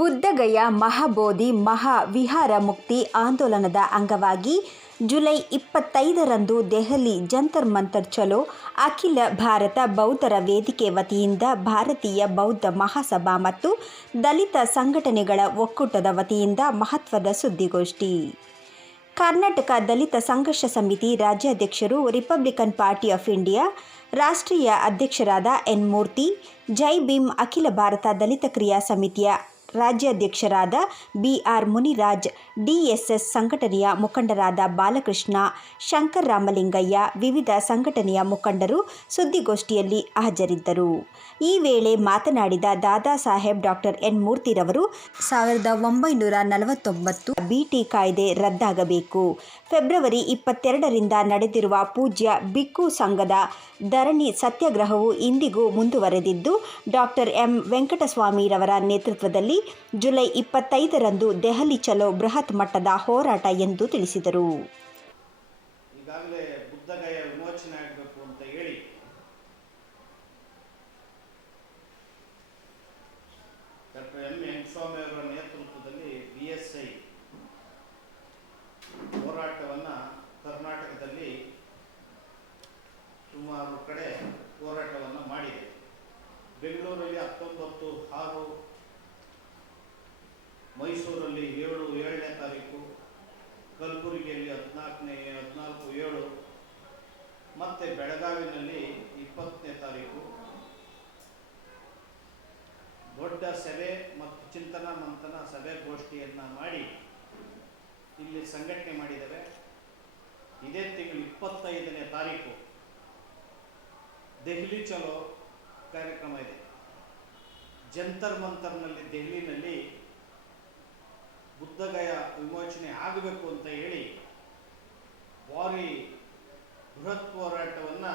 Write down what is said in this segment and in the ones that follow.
ಬುದ್ಧಗಯ ಮಹಾಬೋಧಿ ಮಹಾ ವಿಹಾರ ಮುಕ್ತಿ ಆಂದೋಲನದ ಅಂಗವಾಗಿ ಜುಲೈ ಇಪ್ಪತ್ತೈದರಂದು ದೆಹಲಿ ಜಂತರ್ ಮಂತರ್ ಚಲೋ, ಅಖಿಲ ಭಾರತ ಬೌದ್ಧರ ವೇದಿಕೆ ವತಿಯಿಂದ ಭಾರತೀಯ ಬೌದ್ಧ ಮಹಾಸಭಾ ಮತ್ತು ದಲಿತ ಸಂಘಟನೆಗಳ ಒಕ್ಕೂಟದ ವತಿಯಿಂದ ಮಹತ್ವದ ಸುದ್ದಿಗೋಷ್ಠಿ. ಕರ್ನಾಟಕ ದಲಿತ ಸಂಘರ್ಷ ಸಮಿತಿ ರಾಜ್ಯಾಧ್ಯಕ್ಷರು ರಿಪಬ್ಲಿಕನ್ ಪಾರ್ಟಿ ಆಫ್ ಇಂಡಿಯಾ, ರಾಷ್ಟ್ರೀಯ ಅಧ್ಯಕ್ಷರಾದ ಎನ್ ಮೂರ್ತಿ, ಜೈ ಭೀಮ್ ಅಖಿಲ ಭಾರತ ದಲಿತ ಕ್ರಿಯಾ ಸಮಿತಿಯ ರಾಜ್ಯಾಧ್ಯಕ್ಷರಾದ ಬಿ ಆರ್ ಮುನಿರಾಜ್, ಡಿಎಸ್ಎಸ್ ಸಂಘಟನೆಯ ಮುಖಂಡರಾದ ಬಾಲಕೃಷ್ಣ, ಶಂಕರ್ ರಾಮಲಿಂಗಯ್ಯ, ವಿವಿಧ ಸಂಘಟನೆಯ ಮುಖಂಡರು ಸುದ್ದಿಗೋಷ್ಠಿಯಲ್ಲಿ ಹಾಜರಿದ್ದರು. ಈ ವೇಳೆ ಮಾತನಾಡಿದ ದಾದಾ ಸಾಹೇಬ್ ಡಾಕ್ಟರ್ ಎನ್ ಮೂರ್ತಿರವರು, ಸಾವಿರದ ಒಂಬೈನೂರ ನಲವತ್ತೊಂಬತ್ತು ಬಿಟಿ ಕಾಯ್ದೆ ರದ್ದಾಗಬೇಕು. ಫೆಬ್ರವರಿ ಇಪ್ಪತ್ತೆರಡರಿಂದ ನಡೆದಿರುವ ಪೂಜ್ಯ ಬಿಕ್ಕು ಸಂಘದ ಧರಣಿ ಸತ್ಯಾಗ್ರಹವು ಇಂದಿಗೂ ಮುಂದುವರೆದಿದ್ದು, ಡಾಕ್ಟರ್ ಎಂ ವೆಂಕಟಸ್ವಾಮಿರವರ ನೇತೃತ್ವದಲ್ಲಿ ಜುಲೈ ಇಪ್ಪತ್ತೈದರಂದು ದೆಹಲಿ ಚಲೋ ಬೃಹತ್ ಮಟ್ಟದ ಹೋರಾಟ ಎಂದು ತಿಳಿಸಿದರು ಈಗಾಗಲೇ ಬುದ್ಧಗಯ ವಿಮೋಚನೆ ಆಗಬೇಕು ಅಂತ ಹೇಳಿ ಡಾಕ್ಟರ್ ಎಂ ವೆಂಕಟಸ್ವಾಮಿ ಅವರ ನೇತೃತ್ವದಲ್ಲಿ ಬಿ ಎಸ್ ಐ ಹೋರಾಟವನ್ನು ಕರ್ನಾಟಕದಲ್ಲಿ ಸುಮಾರು ಕಡೆ ಹೋರಾಟವನ್ನು ಮಾಡಿದೆ ಬೆಂಗಳೂರಲ್ಲಿ ಹತ್ತೊಂಬತ್ತು ಆರು ಮೈಸೂರಲ್ಲಿ ಏಳು, ಏಳನೇ ತಾರೀಕು, ಕಲಬುರಗಿಯಲ್ಲಿ ಹದಿನಾಲ್ಕನೇ, ಹದಿನಾಲ್ಕು, ಏಳು, ಮತ್ತು ಬೆಳಗಾವಿನಲ್ಲಿ ಇಪ್ಪತ್ತನೇ ತಾರೀಕು. ದೊಡ್ಡ ಸಭೆ ಮತ್ತು ಚಿಂತನ ಮಂಥನ ಸಭೆ ಗೋಷ್ಠಿಯನ್ನು ಮಾಡಿ ಇಲ್ಲಿ ಸಂಘಟನೆ ಮಾಡಿದ್ದೇವೆ ಇದೇ ತಿಂಗಳು ಇಪ್ಪತ್ತೈದನೇ ತಾರೀಕು. ದೆಹಲಿ ಚಲೋ ಕಾರ್ಯಕ್ರಮ ಇದೆ. ಜಂತರ್ ಮಂತರ್ನಲ್ಲಿ ದೆಹಲಿನಲ್ಲಿ ಬುದ್ಧಗಯ ವಿಮೋಚನೆ ಆಗಬೇಕು ಅಂತ ಹೇಳಿ ಭಾರಿ ಬೃಹತ್ ಹೋರಾಟವನ್ನು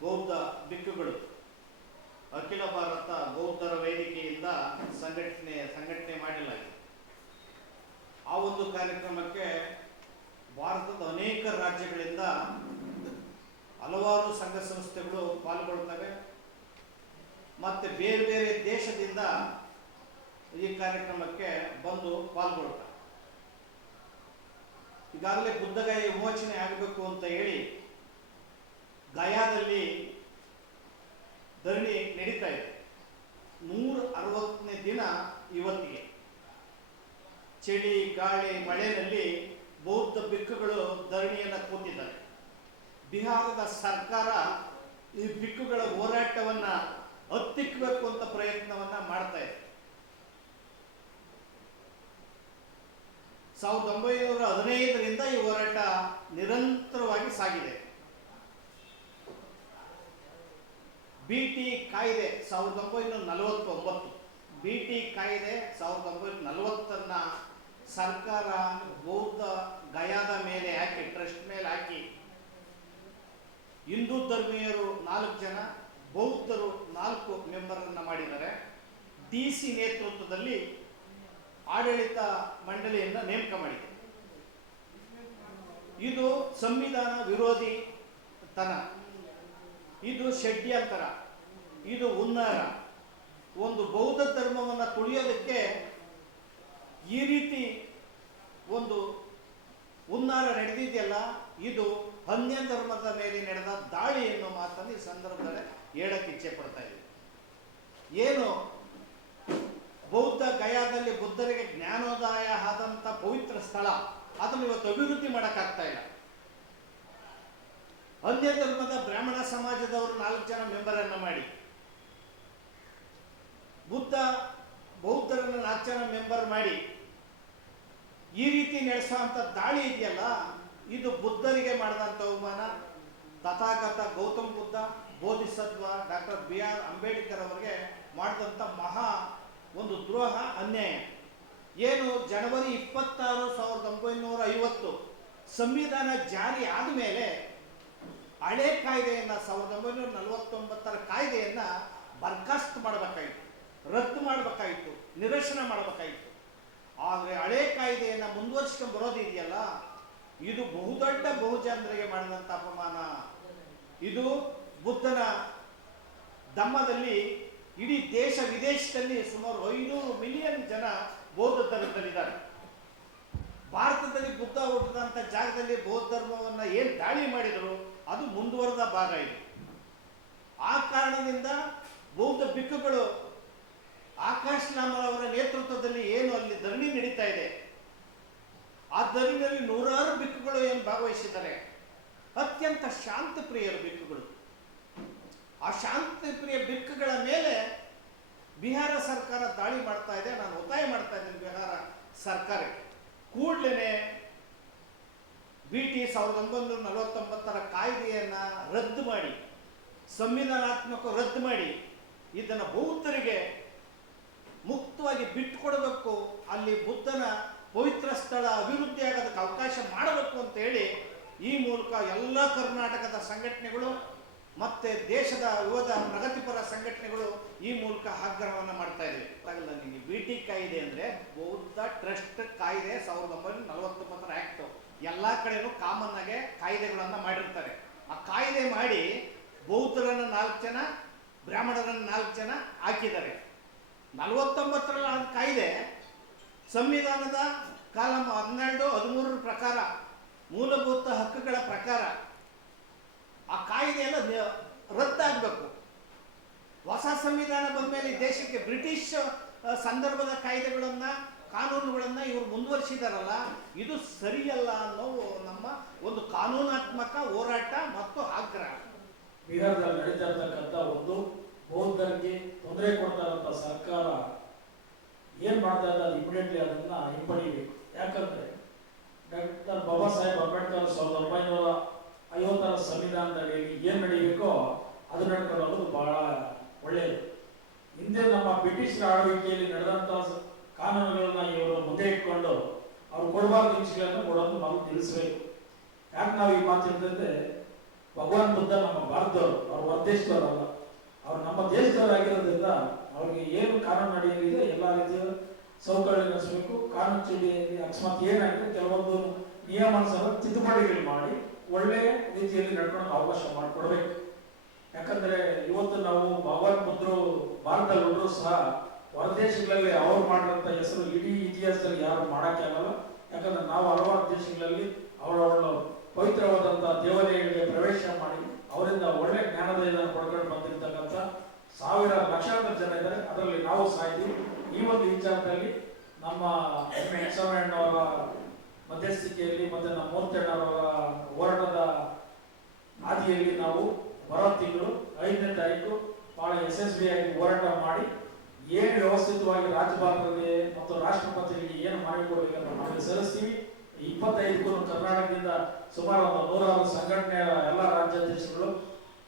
ಬೌದ್ಧ ಬಿಕ್ಕುಗಳು ಅಖಿಲ ಭಾರತ ಬೌದ್ಧರ ವೇದಿಕೆಯಿಂದ ಸಂಘಟನೆ ಸಂಘಟನೆ ಮಾಡಲಾಗಿದೆ. ಆ ಒಂದು ಕಾರ್ಯಕ್ರಮಕ್ಕೆ ಭಾರತದ ಅನೇಕ ರಾಜ್ಯಗಳಿಂದ ಹಲವಾರು ಸಂಘ ಸಂಸ್ಥೆಗಳು ಪಾಲ್ಗೊಳ್ತವೆ. ಮತ್ತು ಬೇರೆ ಬೇರೆ ದೇಶದಿಂದ ಈ ಕಾರ್ಯಕ್ರಮಕ್ಕೆ ಬಂದು ಪಾಲ್ಗೊಳ್ತಾರೆ. ಈಗಾಗಲೇ ಬುದ್ಧಗಾಯ ವಿಮೋಚನೆ ಆಗಬೇಕು ಅಂತ ಹೇಳಿ ಗಯಾದಲ್ಲಿ ಧರಣಿ ನಡೀತಾ ಇದೆ. ನೂರ ಅರವತ್ತನೇ ದಿನ ಇವತ್ತಿಗೆ. ಚಳಿ, ಗಾಳಿ, ಮಳೆಯಲ್ಲಿ ಬೌದ್ಧ ಬಿಕ್ಕುಗಳು ಧರಣಿಯನ್ನು ಕೂತಿದ್ದಾರೆ. ಬಿಹಾರದ ಸರ್ಕಾರ ಈ ಬಿಕ್ಕುಗಳ ಹೋರಾಟವನ್ನ ಹತ್ತಿಕ್ಕಬೇಕು ಅಂತ ಪ್ರಯತ್ನವನ್ನ ಮಾಡ್ತಾ ಇದೆ ಸಾವಿರದ ಒಂಬೈನೂರ ಹದಿನೈದರಿಂದ ಈ ಹೋರಾಟ ನಿರಂತರವಾಗಿ ಸಾಗಿದೆ. ಬಿ ಟಿ ಕಾಯ್ದೆ ಸಾವಿರದ ಒಂಬೈನೂರ ನಲವತ್ತೊಂಬತ್ತು ಬಿ ಟಿ ಕಾಯ್ದೆ ಸಾವಿರದ ಒಂಬೈನೂರ ನಲವತ್ತನ್ನ ಸರ್ಕಾರ ಬೌದ್ಧ ಗಯಾದ ಮೇಲೆ ಹಾಕಿ, ಟ್ರಸ್ಟ್ ಮೇಲೆ ಹಾಕಿ, ಹಿಂದೂ ಧರ್ಮೀಯರು ನಾಲ್ಕು ಜನ ಬೌದ್ಧರು ನಾಲ್ಕು ಮೆಂಬರನ್ನು ಮಾಡಿದ್ದಾರೆ. ಡಿ ಸಿ ನೇತೃತ್ವದಲ್ಲಿ ಆಡಳಿತ ಮಂಡಳಿಯನ್ನು ನೇಮಕ ಮಾಡಿದೆ. ಇದು ಸಂವಿಧಾನ ವಿರೋಧಿ ತನ. ಇದು ಷಡ್ಯಂತರ. ಇದು ಉನ್ನಾರ ಒಂದು ಬೌದ್ಧ ಧರ್ಮವನ್ನು ತುಳಿಯೋದಕ್ಕೆ ಈ ರೀತಿ ಒಂದು ಉನ್ನಾರ ನಡೆದಿದೆಯಲ್ಲ, ಇದು ಅನ್ಯ ಧರ್ಮದ ಮೇಲೆ ನಡೆದ ದಾಳಿ ಎನ್ನುವ ಮಾತನ್ನು ಈ ಸಂದರ್ಭದಲ್ಲಿ ಹೇಳಕ್ಕೆ ಇಚ್ಛೆ ಪಡ್ತಾ ಇದ್ದೀವಿ ಏನು? ಬೌದ್ಧ ಗಯಾದಲ್ಲಿ ಬುದ್ಧರಿಗೆ ಜ್ಞಾನೋದಯ ಆದಂಥ ಪವಿತ್ರ ಸ್ಥಳ. ಅದನ್ನು ಇವತ್ತು ಅಭಿವೃದ್ಧಿ ಮಾಡಕ್ಕಾಗ್ತಾ ಇಲ್ಲ. ಅನ್ಯ ಧರ್ಮದ ಬ್ರಾಹ್ಮಣ ಸಮಾಜದವರು ನಾಲ್ಕು ಜನ ಮೆಂಬರನ್ನು ಮಾಡಿ. ಬುದ್ಧ, ಬೌದ್ಧರನ್ನು ನಾಲ್ಕು ಜನ ಮೆಂಬರ್ ಮಾಡಿ. ಈ ರೀತಿ ನಡೆಸುವಂತ ದಾಳಿ ಇದೆಯಲ್ಲ? ಇದು ಬುದ್ಧರಿಗೆ ಮಾಡಿದಂಥ ಅವಮಾನ? Tathagata Gautam Buddha Bodhisattva doctor B R Ambedkar ಅವರಿಗೆ ಮಾಡಿದಂಥ ಮಹಾ ಒಂದು ದ್ರೋಹ ಅನ್ಯಾಯ. ಏನು ಜನವರಿ ಇಪ್ಪತ್ತಾರು ಸಾವಿರದ ಒಂಬೈನೂರ ಐವತ್ತು ಸಂವಿಧಾನ ಜಾರಿ ಆದಮೇಲೆ ಹಳೆ ಕಾಯ್ದೆಯನ್ನು ಸಾವಿರದ ಒಂಬೈನೂರ ನಲವತ್ತೊಂಬತ್ತರ ಕಾಯ್ದೆಯನ್ನು ಬರ್ಖಾಸ್ತ್ ಮಾಡಬೇಕಾಗಿತ್ತು ರದ್ದು ಮಾಡಬೇಕಾಗಿತ್ತು ನಿರಶನ ಮಾಡಬೇಕಾಗಿತ್ತು ಆದರೆ ಹಳೆ ಕಾಯ್ದೆಯನ್ನು ಮುಂದುವರಿಸ್ಕೊಂಡು ಬರೋದಿದೆಯಲ್ಲ, ಇದು ಬಹುದೊಡ್ಡ ಬಹುಜನರಿಗೆ ಮಾಡಿದಂಥ ಅಪಮಾನ. ಇದು ಬುದ್ಧನ ಧಮ್ಮದಲ್ಲಿ ಇಡೀ ದೇಶ ವಿದೇಶದಲ್ಲಿ ಸುಮಾರು ಐನೂರು ಮಿಲಿಯನ್ ಜನ ಬೌದ್ಧ ಧರ್ಮದಲ್ಲಿದ್ದಾರೆ ಭಾರತದಲ್ಲಿ ಬುದ್ಧ ಹುಟ್ಟಿದಂಥ ಜಾಗದಲ್ಲಿ ಬೌದ್ಧ ಧರ್ಮವನ್ನು ಏನು ದಾಳಿ ಮಾಡಿದರು, ಅದು ಮುಂದುವರೆದ ಭಾಗ ಇದೆ. ಆ ಕಾರಣದಿಂದ ಬೌದ್ಧ ಬಿಕ್ಕುಗಳು ಆಕಾಶ್ ಅವರ ನೇತೃತ್ವದಲ್ಲಿ ಏನು ಅಲ್ಲಿ ಧರಣಿ ನಡೀತಾ ಇದೆ, ಆ ಧರಣಿಯಲ್ಲಿ ನೂರಾರು ಬಿಕ್ಕುಗಳು ಏನು ಭಾಗವಹಿಸಿದ್ದಾರೆ. ಅತ್ಯಂತ ಶಾಂತ ಪ್ರಿಯರು ಬಿಕ್ಕುಗಳು ಆ ಶಾಂತಿ ಪ್ರಿಯ ಬಿಕ್ಕುಗಳ ಮೇಲೆ ಬಿಹಾರ ಸರ್ಕಾರ ದಾಳಿ ಮಾಡ್ತಾ ಇದೆ, ನಾನು ಒತ್ತಾಯ ಮಾಡ್ತಾ ಇದ್ದೀನಿ ಬಿಹಾರ ಸರ್ಕಾರಕ್ಕೆ. ಕೂಡಲೇ ಬಿ ಟಿ ಸಾವಿರದ ಒಂಬೈನೂರ ನಲವತ್ತೊಂಬತ್ತರ ಕಾಯ್ದೆಯನ್ನು ರದ್ದು ಮಾಡಿ, ಸಂವಿಧಾನಾತ್ಮಕ ರದ್ದು ಮಾಡಿ, ಇದನ್ನು ಬೌದ್ಧರಿಗೆ ಮುಕ್ತವಾಗಿ ಬಿಟ್ಟುಕೊಡಬೇಕು, ಅಲ್ಲಿ ಬುದ್ಧನ ಪವಿತ್ರ ಸ್ಥಳ ಅಭಿವೃದ್ಧಿ ಆಗೋದಕ್ಕೆ ಅವಕಾಶ ಮಾಡಬೇಕು ಅಂತ ಹೇಳಿ ಈ ಮೂಲಕ ಎಲ್ಲ ಕರ್ನಾಟಕದ ಸಂಘಟನೆಗಳು ಮತ್ತೆ ದೇಶದ ವಿವಿಧ ಪ್ರಗತಿಪರ ಸಂಘಟನೆಗಳು ಈ ಮೂಲಕ ಆಗ್ರಹವನ್ನು ಮಾಡ್ತಾ ಗೊತ್ತಾಗಲ್ಲ ನಿಮಗೆ ಬಿ ಟಿ ಕಾಯ್ದೆ ಅಂದರೆ ಬೌದ್ಧ ಟ್ರಸ್ಟ್ ಕಾಯ್ದೆ ಸಾವಿರದ ಒಂಬೈನೂರ ನಲವತ್ತೊಂಬತ್ತರ ಆ್ಯಕ್ಟು ಎಲ್ಲ ಕಡೆನೂ ಕಾಮನ್ ಆಗಿ ಕಾಯ್ದೆಗಳನ್ನು ಮಾಡಿರ್ತಾರೆ. ಆ ಕಾಯ್ದೆ ಮಾಡಿ ಬೌದ್ಧರನ್ನು ನಾಲ್ಕು ಜನ, ಬ್ರಾಹ್ಮಣರನ್ನು ನಾಲ್ಕು ಜನ ಹಾಕಿದ್ದಾರೆ. ನಲವತ್ತೊಂಬತ್ತರಲ್ಲಿ ಕಾಯ್ದೆ ಸಂವಿಧಾನದ ಕಾಲಂ ಹನ್ನೆರಡು ಹದಿಮೂರರ ಪ್ರಕಾರ ಮೂಲಭೂತ ಹಕ್ಕುಗಳ ಪ್ರಕಾರ ಆ ಕಾಯ್ದೆಯನ್ನು ರದ್ದಾಗಬೇಕು. ಹೊಸ ಸಂವಿಧಾನ ಬಂದ ಮೇಲೆ ದೇಶಕ್ಕೆ ಬ್ರಿಟಿಷ್ ಸಂದರ್ಭದ ಕಾಯ್ದೆಗಳನ್ನು, ಕಾನೂನುಗಳನ್ನು ಇವರು ಮುಂದುವರಿಸಿದಾರಲ್ಲ, ಇದು ಸರಿಯಲ್ಲ ಅನ್ನೋ ನಮ್ಮ ಒಂದು ಕಾನೂನಾತ್ಮಕ ಹೋರಾಟ ಮತ್ತು ಆಗ್ರಹ. ಬಿಹಾರದಲ್ಲಿ ನಡೀತಾ ಒಂದು ಬೌದ್ಧರಿಗೆ ತೊಂದರೆ ಕೊಡ್ತಾ ಸರ್ಕಾರ ಏನ್ ಮಾಡ್ತಾ ಇದ್ದಾರೆ ಇಮಿಡಿಯೇಟ್ಲಿ ಅದನ್ನ ಹಿಂಪಡಿಬೇಕು ಯಾಕಂದ್ರೆ ಡಾಕ್ಟರ್ ಬಾಬಾ ಸಾಹೇಬ್ ಅಂಬೇಡ್ಕರ್ ಸಾವಿರದ ಒಂಬೈನೂರ ಐವತ್ತರ ಸಂವಿಧಾನದಲ್ಲಿ ಏನು ನಡೀಬೇಕೋ ಅದು ನಡ್ಕೊಳ್ಳೋದು ಬಹಳ ಒಳ್ಳೆಯದು ಹಿಂದೆ ನಮ್ಮ ಬ್ರಿಟಿಷ್ ಆಳ್ವಿಕೆಯಲ್ಲಿ ನಡೆದಂಥ ಕಾನೂನುಗಳನ್ನ ಇವರು ಮುಂದೆ ಇಟ್ಕೊಂಡು ಅವ್ರು ಕೊಡಬಾರ್ದು ಇಚ್ಛೆಗಳನ್ನು ಕೊಡೋದು ನಾವು ತಿಳಿಸ್ಬೇಕು. ಯಾಕೆ ನಾವು ಈ ಮಾತು ಹೇಳಿದ್ರೆ ಭಗವಾನ್ ಬುದ್ಧ ನಮ್ಮ ಭಾರತದವರು, ಅವ್ರು ಹೊರದೇಶದವರಲ್ಲ ಅವ್ರು ನಮ್ಮ ದೇಶದವರಾಗಿರೋದ್ರಿಂದ ಅವ್ರಿಗೆ ಏನು ಕಾನೂನು ನಡೆಯಲಿದೆ ಎಲ್ಲ ರೀತಿಯ ಸೌಕರ್ಯ ನಡೆಸಬೇಕು ಕಾನೂನು ಚೀಟಿಯಲ್ಲಿ ಅಕಸ್ಮಾತ್ ಏನಾಗಿದೆ ಕೆಲವೊಂದು ನಿಯಮಾನುಸಾರ ತಿದ್ದುಪಡಿಗಳು ಮಾಡಿ ಒಳ್ಳೆ ರೀತಿಯಲ್ಲಿ ನಡ್ಕೊಳಕ್ಕೆ ಅವಕಾಶ ಮಾಡಿಕೊಡ್ಬೇಕು. ಯಾಕಂದ್ರೆ ಇವತ್ತು ನಾವು ಭಗವಾನ್ ಪುತ್ರ ಭಾರತದಲ್ಲಿ ಹುಟ್ಟರು ಸಹ ಹೊರದೇಶಗಳಲ್ಲಿ ಅವ್ರು ಮಾಡಿದಂಥ ಹೆಸರು ಇಡೀ ಇತಿಹಾಸದಲ್ಲಿ ಯಾರು ಮಾಡಕ್ಕೆ ಆಗಲ್ಲ. ಯಾಕಂದ್ರೆ ನಾವು ಹಲವಾರು ದೇಶಗಳಲ್ಲಿ ಅವರವರ ಪವಿತ್ರವಾದಂತಹ ದೇವಾಲಯಗಳಿಗೆ ಪ್ರವೇಶ ಮಾಡಿ ಅವರಿಂದ ಒಳ್ಳೆ ಜ್ಞಾನೋದಯವನ್ನು ಪಡ್ಕೊಂಡು ಬಂದಿರತಕ್ಕಂಥ ಸಾವಿರ, ಲಕ್ಷಾಂತರ ಜನ ಇದ್ದಾರೆ. ಅದರಲ್ಲಿ ನಾವು ಸಹ ಇದ್ದೀವಿ ಈ ಒಂದು ವಿಚಾರದಲ್ಲಿ ನಮ್ಮ ಯಶವಣ್ಣವರ ಮಧ್ಯಸ್ಥಿಕೆಯಲ್ಲಿ ಮತ್ತೆ ನಮ್ಮ ಮೂರ್ತಣ್ಣವರ ಹೋರಾಟದ ಹಾದಿಯಲ್ಲಿ ನಾವು ಬರೋ ತಿಂಗಳು ಐದನೇ ತಾರೀಕು ಬಹಳ ಯಶಸ್ವಿಯಾಗಿ ಹೋರಾಟ ಮಾಡಿ ಏನು ವ್ಯವಸ್ಥಿತವಾಗಿ ರಾಜ್ಯಪಾಲರಿಗೆ ಮತ್ತು ರಾಷ್ಟ್ರಪತಿಗಳಿಗೆ ಏನು ಮನವಿ ಕೊಡಬೇಕಂತ ನಾವು ಸಲ್ಲಿಸ್ತೀವಿ ಇಪ್ಪತ್ತೈದಕ್ಕೂ ಕರ್ನಾಟಕದಿಂದ ಸುಮಾರು ಒಂದು ನೂರಾರು ಸಂಘಟನೆಯ ಎಲ್ಲ ರಾಜ್ಯಾಧ್ಯಕ್ಷಗಳು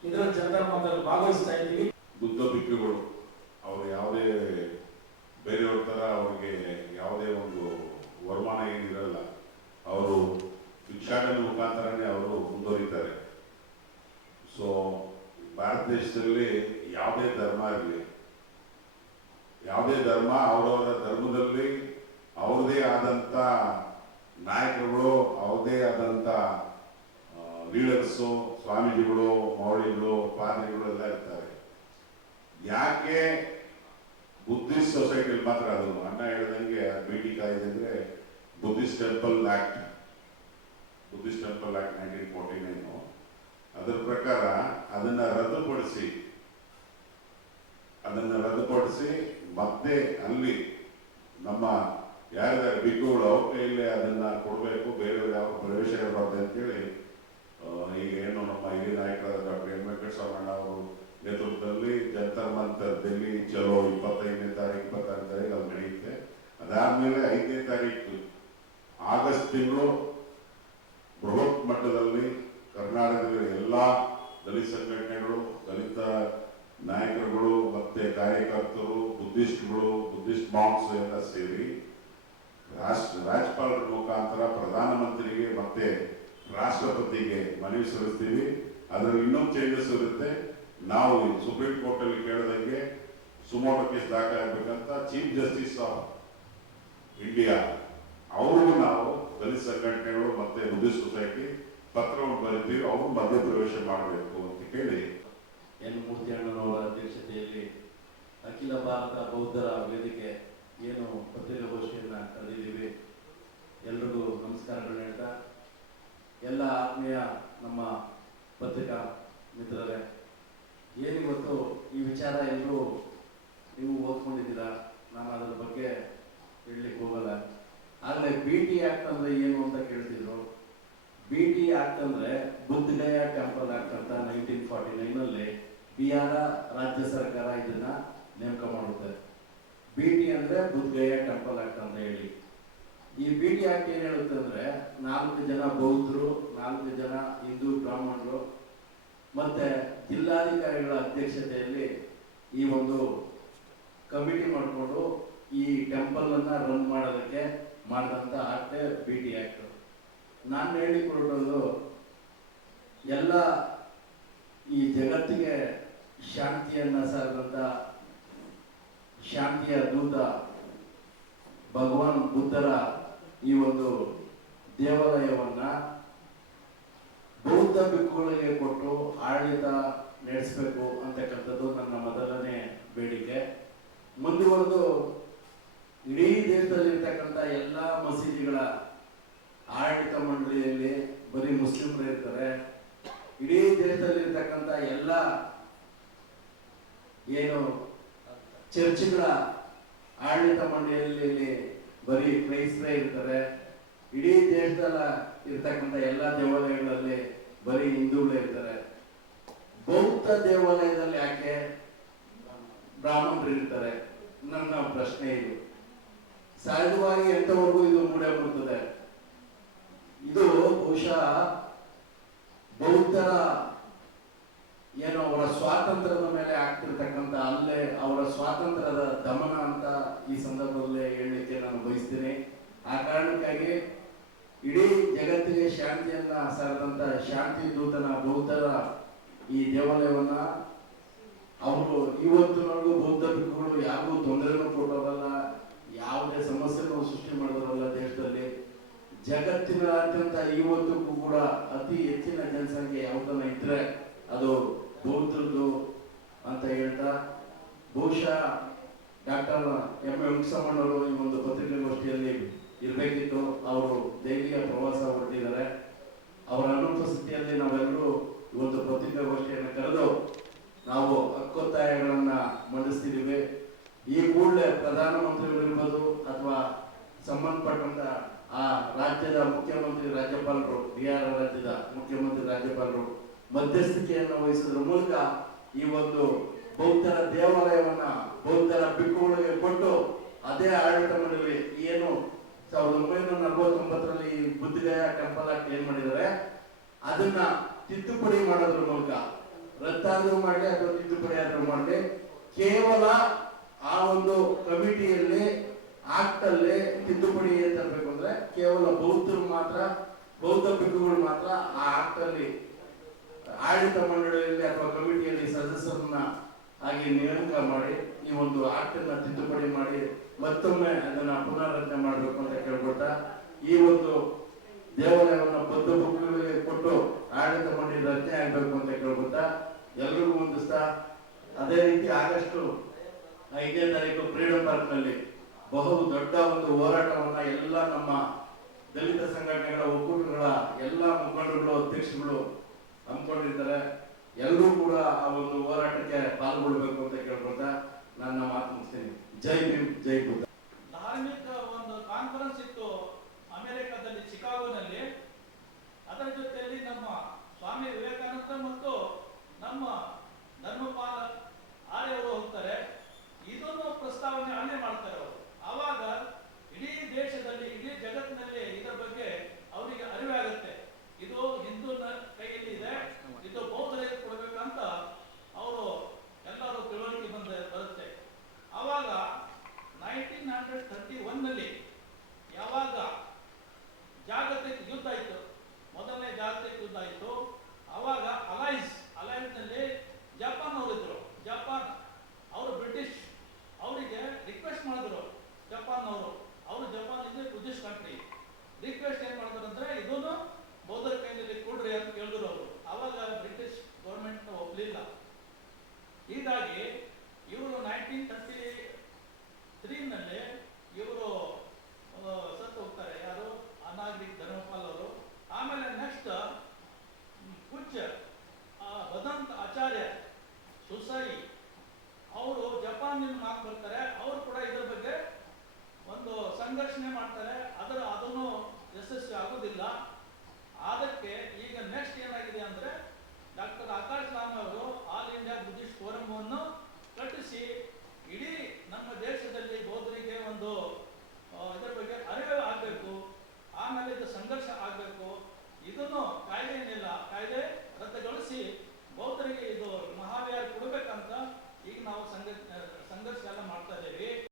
ಇದರ ಜನರ ಮತದಲ್ಲಿ ಭಾಗವಹಿಸ್ತಾ ಇದ್ದೀವಿ. ಬುದ್ಧ ಬಿಕ್ಕುಗಳು ಅವರು ಯಾವುದೇ ಬೇರೆಯವ್ರ ಥರ ಅವ್ರಿಗೆ ಯಾವುದೇ ಒಂದು ವರಮಾನ ಏನಿರಲ್ಲ, ಅವರು ಭಿಕ್ಷಾಟನೆ ಮುಖಾಂತರನೇ ಅವರು ಮುಂದುವರಿತಾರೆ. ಸೊ ಭಾರತ ದೇಶದಲ್ಲಿ ಯಾವುದೇ ಧರ್ಮ ಇರಲಿ, ಯಾವುದೇ ಧರ್ಮ ಅವರವರ ಧರ್ಮದಲ್ಲಿ ಅವ್ರದೇ ಆದಂಥ ನಾಯಕರುಗಳು, ಅವ್ರದೇ ಆದಂಥ ಲೀಡರ್ಸು, ಸ್ವಾಮೀಜಿಗಳು ಮೌಳಿಗಳು ಪಾದ್ರಿಗಳು ಎಲ್ಲ ಇರ್ತಾರೆ. ಯಾಕೆ ಬುದ್ಧಿಸ್ಟ್ ಸೊಸೈಟಿಯಲ್ಲಿ ಮಾತ್ರ ಅದು. ಅಣ್ಣ ಹೇಳ್ದಂಗೆ ಭೇಟಿ ಕಾಯ್ದೆ ಅಂದರೆ Buddhist temple act Buddhist temple act nineteen forty nine ಅದರ ಪ್ರಕಾರ ಅದನ್ನ ರದ್ದುಪಡಿಸಿ ಅದನ್ನ ರದ್ದುಪಡಿಸಿ ಮತ್ತೆ ಅಲ್ಲಿ ನಮ್ಮ ಯಾರ್ಯಾರು ಬಿಕ್ಕುಗಳು ಅವ್ರ ಕೈಯಲ್ಲಿ ಅದನ್ನ ಕೊಡಬೇಕು ಬೇರೆಯವ್ರು ಯಾವ ಪ್ರವೇಶ ಇರಬಾರ್ದು ಅಂತೇಳಿ ಈಗ ಏನು ನಮ್ಮ ಹಿರಿಯ ನಾಯಕರಾದ ಡಾಕ್ಟರ್ ಎಂ ವೆಂಕಟೇಶ್ವರಣ್ಣ ಅವರು ನೇತೃತ್ವದಲ್ಲಿ ಜಂತರ್ ಮಂತರ್ ದಿಲ್ಲಿ ಚಲೋ ಇಪ್ಪತ್ತೈದನೇ ತಾರೀಕು ಇಪ್ಪತ್ತಾರನೇ ತಾರೀಕು ಅದು ನಡೆಯುತ್ತೆ ಅದಾದ್ಮೇಲೆ ಐದನೇ ತಾರೀಕು ಆಗಸ್ಟ್ ತಿಂಗಳು ಬೃಹತ್ ಮಟ್ಟದಲ್ಲಿ ಕರ್ನಾಟಕದ ಎಲ್ಲ ದಲಿತ ಸಂಘಟನೆಗಳು, ದಲಿತ ನಾಯಕರುಗಳು ಮತ್ತೆ ಕಾರ್ಯಕರ್ತರು, ಬುದ್ಧಿಸ್ಟ್ಗಳು, ಬುದ್ಧಿಸ್ಟ್ ಬಾಂಬ್ಸ್ ಎಲ್ಲ ಸೇರಿ ರಾಷ್ಟ್ರ ರಾಜ್ಯಪಾಲರ ಮುಖಾಂತರ ಪ್ರಧಾನಮಂತ್ರಿಗೆ ಮತ್ತೆ ರಾಷ್ಟ್ರಪತಿಗೆ ಮನವಿ ಸಲ್ಲಿಸ್ತೀವಿ. ಅದರಲ್ಲಿ ಇನ್ನೊಂದು ಚೇಂಜಸ್ ಇರುತ್ತೆ. ನಾವು ಸುಪ್ರೀಂ ಕೋರ್ಟ್ ಅಲ್ಲಿ ಕೇಳದಂಗೆ ಸುಮೋಟೋ ಕೇಸ್ ದಾಖಲಾಗಬೇಕಂತ ಚೀಫ್ ಜಸ್ಟಿಸ್ ಆಫ್ ಇಂಡಿಯಾ ಅವ್ರಿಗೂ ನಾವು ದಲಿತ ಸಂಘಟನೆಗಳು ಮತ್ತೆ ಬುದ್ಧಿಸ್ಟ್ ಸೊಸೈಟಿ ಪತ್ರವನ್ನು ಬರೀತೀವಿ ಅವರು ಮಧ್ಯ ಪ್ರವೇಶ ಮಾಡಬೇಕು ಅಂತ ಕೇಳಿ. ಎನ್ ಮೂರ್ತಿ ಅಣ್ಣನವರ ಅಧ್ಯಕ್ಷತೆಯಲ್ಲಿ ಅಖಿಲ ಭಾರತ ಬೌದ್ಧರ ವೇದಿಕೆ ಏನು ಪತ್ರಿಕಾಗೋಷ್ಠಿಯನ್ನು ಕರೆದಿದ್ದೀವಿ. ಎಲ್ರಿಗೂ ನಮಸ್ಕಾರಗಳನ್ನ ಹೇಳ್ತಾ, ಎಲ್ಲ ಆತ್ಮೀಯ ನಮ್ಮ ಪತ್ರಿಕಾ ಮಿತ್ರರೇ ಏನಿವತ್ತು ಈ ವಿಚಾರ ಎಲ್ಲರೂ ನೀವು ಓದ್ಕೊಂಡಿದ್ದೀರಾ? ನಾನು ಅದರ ಬಗ್ಗೆ ಹೇಳಲಿಕ್ಕೆ ಹೋಗಲ್ಲ. ಆದರೆ ಬಿ ಟಿ ಆ್ಯಕ್ಟ್ ಅಂದರೆ ಏನು ಅಂತ ಕೇಳ್ತಿದ್ರು. ಬಿ ಟಿ ಆ್ಯಕ್ಟ್ ಅಂದರೆ ಬುದ್ಧಗಯ ಟೆಂಪಲ್ ಆ್ಯಕ್ಟ್ ಅಂತ ನೈನ್ಟೀನ್ ಫಾರ್ಟಿ ನೈನಲ್ಲಿ ಬಿಹಾರ ರಾಜ್ಯ ಸರ್ಕಾರ ಇದನ್ನ ನೇಮಕ ಮಾಡುತ್ತೆ. ಬಿ ಟಿ ಅಂದರೆ ಬುದ್ಧಗಯ ಟೆಂಪಲ್ ಆ್ಯಕ್ಟ್ ಅಂತ ಹೇಳಿ. ಈ ಬಿ ಟಿ ಆ್ಯಕ್ಟ್ ಏನು ಹೇಳುತ್ತೆ ಅಂದರೆ ನಾಲ್ಕು ಜನ ಬೌದ್ಧರು, ನಾಲ್ಕು ಜನ ಹಿಂದೂ ಬ್ರಾಹ್ಮಣರು ಮತ್ತೆ ಜಿಲ್ಲಾಧಿಕಾರಿಗಳ ಅಧ್ಯಕ್ಷತೆಯಲ್ಲಿ ಈ ಒಂದು ಕಮಿಟಿ ಮಾಡಿಕೊಂಡು ಈ ಟೆಂಪಲ್ ಅನ್ನ ರನ್ ಮಾಡೋದಕ್ಕೆ ಮಾಡಿದಂತ ಆಕ್ಟ್ ಬಿ ಟಿ ಆಕ್ಟ್ ನಾನು ಹೇಳಿಕೊಡೋದು ಎಲ್ಲ ಈ ಜಗತ್ತಿಗೆ ಶಾಂತಿಯನ್ನ ಸಾರಿದಂತ ಶಾಂತಿಯ ದೂತ ಭಗವಾನ್ ಬುದ್ಧರ ಈ ಒಂದು ದೇವಾಲಯವನ್ನ ಬೌದ್ಧ ಭಿಕ್ಕುಗಳಿಗೆ ಕೊಟ್ಟು ಆಡಳಿತ ನಡೆಸಬೇಕು ಅಂತಕ್ಕಂಥದ್ದು ನನ್ನ ಮೊದಲನೇ ಬೇಡಿಕೆ. ಮುಂದುವರೆದು ಇಡೀ ದೇಶದಲ್ಲಿರ್ತಕ್ಕಂಥ ಎಲ್ಲ ಮಸೀದಿಗಳ ಆಡಳಿತ ಮಂಡಳಿಯಲ್ಲಿ ಬರೀ ಮುಸ್ಲಿಮರು ಇರ್ತಾರೆ. ಇಡೀ ದೇಶದಲ್ಲಿರ್ತಕ್ಕಂಥ ಎಲ್ಲ ಏನು ಚರ್ಚ್ಗಳ ಆಡಳಿತ ಮಂಡಳಿಯಲ್ಲಿ ಬರೀ ಕ್ರೈಸ್ತರೇ ಇರ್ತಾರೆ. ಇಡೀ ದೇಶದಲ್ಲ ಇರ್ತಕ್ಕಂಥ ಎಲ್ಲ ದೇವಾಲಯಗಳಲ್ಲಿ ಬರೀ ಹಿಂದೂಗಳೇ ಇರ್ತಾರೆ. ಬೌದ್ಧ ದೇವಾಲಯದಲ್ಲಿ ಯಾಕೆ ಬ್ರಾಹ್ಮಣರು ಇರ್ತಾರೆ? ನನ್ನ ಪ್ರಶ್ನೆ ಇದು. ಸಹಜವಾಗಿ ಎಂತವರೆಗೂ ಇದು ಮೂಡೆ ಬರುತ್ತದೆ ಇದು ಬಹುಶಃ ಬೌದ್ಧರ ಏನು ಅವರ ಸ್ವಾತಂತ್ರ್ಯದ ಮೇಲೆ ಆಗ್ತಿರ್ತಕ್ಕಂಥ ಅಲ್ಲೇ ಅವರ ಸ್ವಾತಂತ್ರ್ಯದ ದಮನ ಅಂತ ಈ ಸಂದರ್ಭದಲ್ಲಿ ಹೇಳಲಿಕ್ಕೆ ನಾನು ಬಯಸ್ತೀನಿ ಆ ಕಾರಣಕ್ಕಾಗಿ ಇಡೀ ಜಗತ್ತಿಗೆ ಶಾಂತಿಯನ್ನ ಸಾರದಂತ ಶಾಂತಿ ದೂತನ ಬೌದ್ಧರ ಈ ದೇವಾಲಯವನ್ನ ಅವರು ಇವತ್ತಿನವರೆಗೂ ಬೌದ್ಧ ಭಿಕ್ಕುಗಳು ಯಾರಿಗೂ ತೊಂದರೆನೂ ಕೊಡೋದಲ್ಲ, ಯಾವುದೇ ಸಮಸ್ಯೆನೂ ಸೃಷ್ಟಿ ಮಾಡೋದಲ್ಲ ದೇಶದಲ್ಲಿ. ಜಗತ್ತಿನ ಅತ್ಯಂತ ಇವತ್ತಿಗೂ ಕೂಡ ಅತಿ ಹೆಚ್ಚಿನ ಜನಸಂಖ್ಯೆ ಯಾವುದನ್ನ ಇದ್ರೆ ಅದು ಬೌದ್ಧರದು ಅಂತ ಹೇಳ್ತಾ, ಬಹುಶಃ ಡಾಕ್ಟರ್ ಎಂ ವೆಂಕಟರಮಣ್ಣವರು ಈ ಒಂದು ಪತ್ರಿಕಾಗೋಷ್ಠಿಯಲ್ಲಿ ಇರಬೇಕಿತ್ತು. ಅವರು ದೆಹಲಿಯ ಪ್ರವಾಸ ಹೊರಟಿದ್ದಾರೆ. ಅವರ ಅನುಪಸ್ಥಿತಿಯಲ್ಲಿ ನಾವೆಲ್ಲರೂ ಇವತ್ತು ಪತ್ರಿಕಾಗೋಷ್ಠಿಯನ್ನು ಕರೆದು ನಾವು ಹಕ್ಕೊತ್ತಾಯಗಳನ್ನು ಮಂಡಿಸ್ತಿದ್ದೀವಿ. ಈ ಕೂಡಲೇ ಪ್ರಧಾನಮಂತ್ರಿಗಳಿರ್ಬೋದು ಅಥವಾ ಸಂಬಂಧಪಟ್ಟಂತ ಆ ರಾಜ್ಯದ ಮುಖ್ಯಮಂತ್ರಿ ರಾಜ್ಯಪಾಲರು, ಬಿಹಾರ ರಾಜ್ಯದ ಮುಖ್ಯಮಂತ್ರಿ ರಾಜ್ಯಪಾಲರು ಮಧ್ಯಸ್ಥಿಕೆಯನ್ನು ವಹಿಸುವುದರ ಮೂಲಕ ಈ ಒಂದು ಬೌದ್ಧರ ದೇವಾಲಯವನ್ನ ಬೌದ್ಧರ ಬಿಕ್ಕುಗಳಿಗೆ ಕೊಟ್ಟು ಅದೇ ಆಡಳಿತ ಮಂಡಳಿ ಏನು ಸಾವಿರದ ಒಂಬೈನೂರ ನಲವತ್ತೊಂಬತ್ತರಲ್ಲಿ ಬುದ್ಧಗಯ ಟೆಂಪಲ್ ಆಕ್ಟ್ ಏನ್ ಮಾಡಿದ್ದಾರೆ? ಅದನ್ನ ತಿದ್ದುಪಡಿ ಮಾಡೋದ್ರ ಮೂಲಕ. ರದ್ದಾದ್ರೂ ಮಾಡಲಿ ಅಥವಾ ತಿದ್ದುಪಡಿ ಆದ್ರೂ ಮಾಡಲಿ. ಕೇವಲ ಆ ಒಂದು ಕಮಿಟಿಯಲ್ಲಿ ಆಕ್ಟ್ ಅಲ್ಲಿ ತಿದ್ದುಪಡಿ ತರಬೇಕು ಅಂದ್ರೆ ಕೇವಲ ಬೌದ್ಧರು ಮಾತ್ರ, ಬೌದ್ಧ ಬಿಟ್ಟುಗಳು ಮಾತ್ರ ಆ ಆಕ್ಟ್ ಅಲ್ಲಿ, ಆಡಳಿತ ಮಂಡಳಿಯಲ್ಲಿ ಅಥವಾ ಕಮಿಟಿಯಲ್ಲಿ ಸದಸ್ಯರನ್ನ ಹಾಗೆ ನೇಮಕ ಮಾಡಿ ಈ ಒಂದು ಆಕ್ಟ್ ತಿದ್ದುಪಡಿ ಮಾಡಿ ಮತ್ತೊಮ್ಮೆ ಅದನ್ನ ಪುನರ್ರಚನೆ ಮಾಡಬೇಕು ಅಂತ ಕೇಳ್ಕೊಳ್ತಾ, ಈ ಒಂದು ದೇವಾಲಯವನ್ನು ಬದ್ಧ ಬುಕ್ಗಳಿಗೆ ಕೊಟ್ಟು ಆಡಳಿತ ಮಂಡಳಿ ರಚನೆ ಆಗಬೇಕು ಅಂತ ಕೇಳ್ಕೊಳ್ತಾ, ಎಲ್ರಿಗೂ ಹೊಂದಿಸ್ತಾ ಅದೇ ರೀತಿ ಆಗಸ್ಟ್ ಐದನೇ ತಾರೀಕು ಫ್ರೀಡಂ ಪಾರ್ಕ್ನಲ್ಲಿ ಬಹು ದೊಡ್ಡ ಒಂದು ಹೋರಾಟವನ್ನ ಎಲ್ಲ ನಮ್ಮ ದಲಿತ ಸಂಘಟನೆಗಳ ಒಕ್ಕೂಟಗಳ ಎಲ್ಲ ಮುಖಂಡರುಗಳು, ಅಧ್ಯಕ್ಷರುಗಳು ಹಮ್ಮಿಕೊಂಡಿರ್ತಾರೆ. ಎಲ್ಲರೂ ಕೂಡ ಆ ಒಂದು ಹೋರಾಟಕ್ಕೆ ಪಾಲ್ಗೊಳ್ಬೇಕು ಅಂತ ಕೇಳ್ಕೊಳ್ತಾ, ನನ್ನ ಮಾತು ಮುಗಿಸ್ತೀನಿ. ಜೈ ಭೀಮ್, ಜೈ ಬುದ್ಧ. ಧಾರ್ಮಿಕ ಒಂದು ಕಾನ್ಫರೆನ್ಸ್ ಇತ್ತು ಅಮೆರಿಕದಲ್ಲಿ ಚಿಕಾಗೋನಲ್ಲಿ ಅದರ ಜೊತೆಯಲ್ಲಿ ನಮ್ಮ ಸ್ವಾಮಿ ವಿವೇಕಾನಂದ ಮತ್ತು ನಮ್ಮ ಧರ್ಮಪಾಲ ಆರ್ಯವರು ಹೋಗ್ತಾರೆ. ಇದನ್ನು ಪ್ರಸ್ತಾವನೆ ಅಲ್ಲೇ ಮಾಡ್ತಾರೆ ಅವರು. ಆವಾಗ